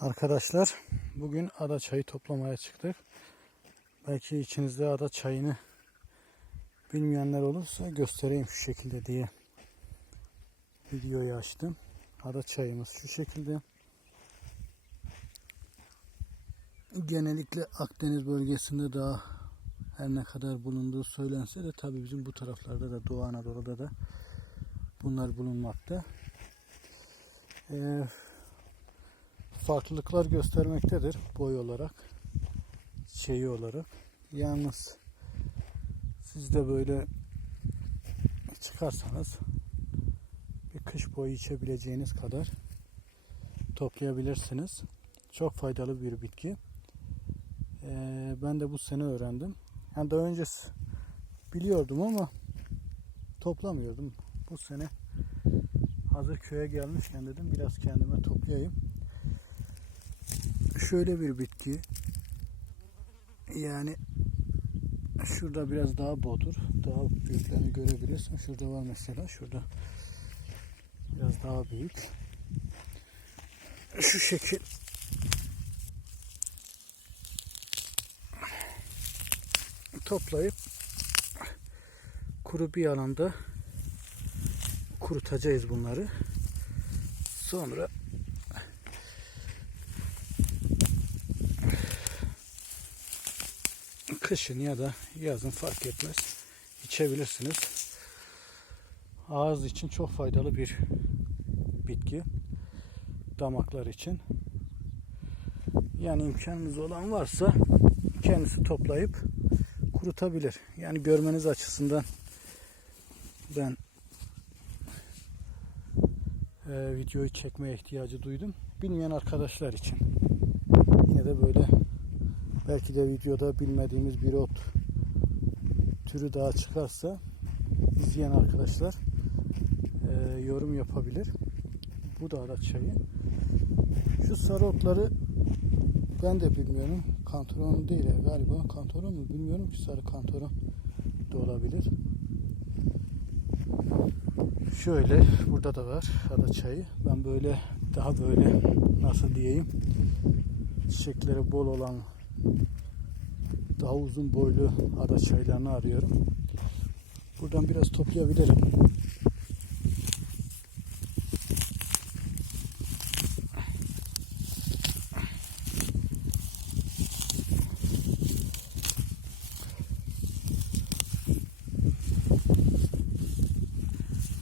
Arkadaşlar bugün ada çayı toplamaya çıktık. Belki içinizde ada çayını bilmeyenler olursa göstereyim şu şekilde diye videoyu açtım. Ada çayımız şu şekilde. Genellikle Akdeniz bölgesinde daha her ne kadar bulunduğu söylense de tabii bizim bu taraflarda da Doğu Anadolu'da da bunlar bulunmakta. Ee, farklılıklar göstermektedir boy olarak, şeyi olarak. Yalnız siz de böyle çıkarsanız bir kış boyu içebileceğiniz kadar toplayabilirsiniz. Çok faydalı bir bitki. Ee, ben de bu sene öğrendim. Yani daha önce biliyordum ama toplamıyordum. Bu sene hazır köye gelmişken dedim biraz kendime toplayayım şöyle bir bitki. Yani şurada biraz daha bodur. Daha büyüklerini görebilirsin. Şurada var mesela. Şurada biraz daha büyük. Şu şekil. Toplayıp kuru bir alanda kurutacağız bunları. Sonra kışın ya da yazın fark etmez. içebilirsiniz. Ağız için çok faydalı bir bitki. Damaklar için. Yani imkanınız olan varsa kendisi toplayıp kurutabilir. Yani görmeniz açısından ben e, videoyu çekmeye ihtiyacı duydum. Bilmeyen arkadaşlar için. Yine de böyle belki de videoda bilmediğimiz bir ot türü daha çıkarsa izleyen arkadaşlar e, yorum yapabilir. Bu da araç çayı. Şu sarı otları ben de bilmiyorum. Kantaron değil galiba. Kantaron mu bilmiyorum ki sarı kantaron da olabilir. Şöyle burada da var ada çayı. Ben böyle daha böyle nasıl diyeyim çiçekleri bol olan daha uzun boylu ada çaylarını arıyorum. Buradan biraz toplayabilirim.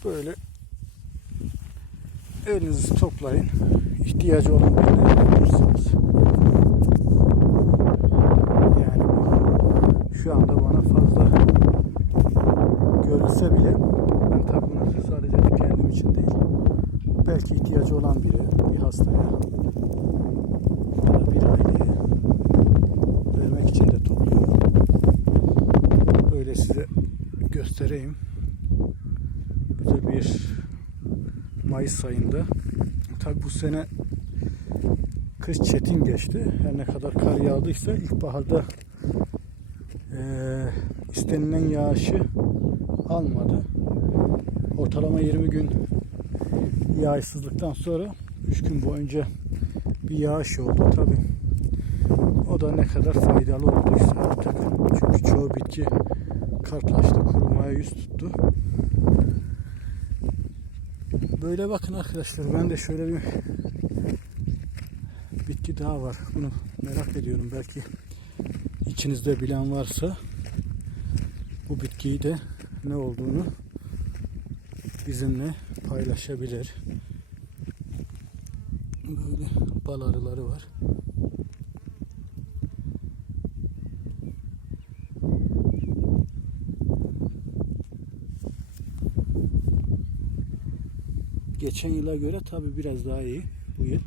Böyle elinizi toplayın. İhtiyacı olan birine bulursanız. Yani şu anda bana fazla görülse bile ben tabi bunu sadece kendim için değil belki ihtiyacı olan biri bir hastaya bir aileye vermek için de topluyorum. Böyle size göstereyim. Güzel bir Mayıs ayında. Tabi bu sene kış çetin geçti. Her ne kadar kar yağdıysa ilkbaharda eee istenilen yağışı almadı. Ortalama 20 gün yağışsızlıktan sonra 3 gün boyunca bir yağış oldu tabi. O da ne kadar faydalı olduysa artık. Çünkü çoğu bitki kartlaştı, kurumaya yüz tuttu. Böyle bakın arkadaşlar ben de şöyle bir bitki daha var. Bunu merak ediyorum. Belki içinizde bilen varsa bu bitkiyi de ne olduğunu bizimle paylaşabilir. Böyle bal arıları var. Geçen yıla göre tabi biraz daha iyi bu yıl.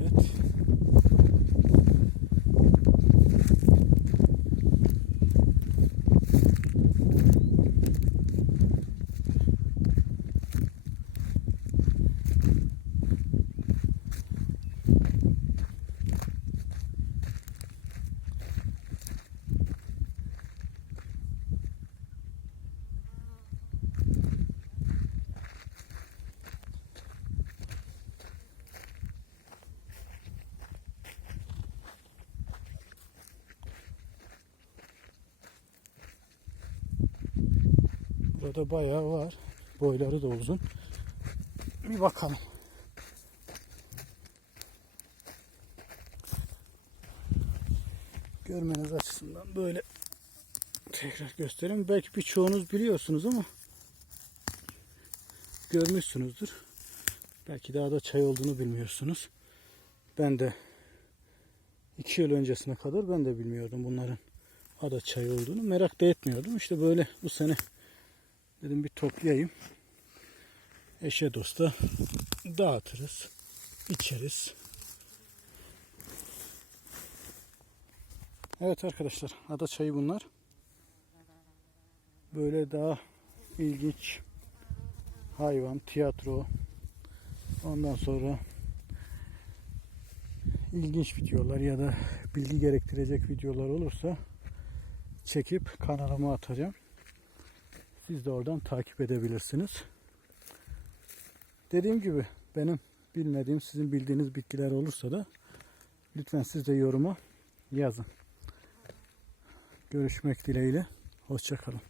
Evet. Burada bayağı var. Boyları da uzun. Bir bakalım. Görmeniz açısından böyle tekrar göstereyim. Belki birçoğunuz biliyorsunuz ama görmüşsünüzdür. Belki daha da çay olduğunu bilmiyorsunuz. Ben de iki yıl öncesine kadar ben de bilmiyordum bunların ada çay olduğunu. Merak da etmiyordum. İşte böyle bu sene dedim bir toplayayım. Eşe dosta dağıtırız, içeriz. Evet arkadaşlar ada çayı bunlar. Böyle daha ilginç hayvan, tiyatro, ondan sonra ilginç videolar ya da bilgi gerektirecek videolar olursa çekip kanalıma atacağım. Siz de oradan takip edebilirsiniz. Dediğim gibi benim bilmediğim sizin bildiğiniz bitkiler olursa da lütfen siz de yoruma yazın. Görüşmek dileğiyle. Hoşçakalın.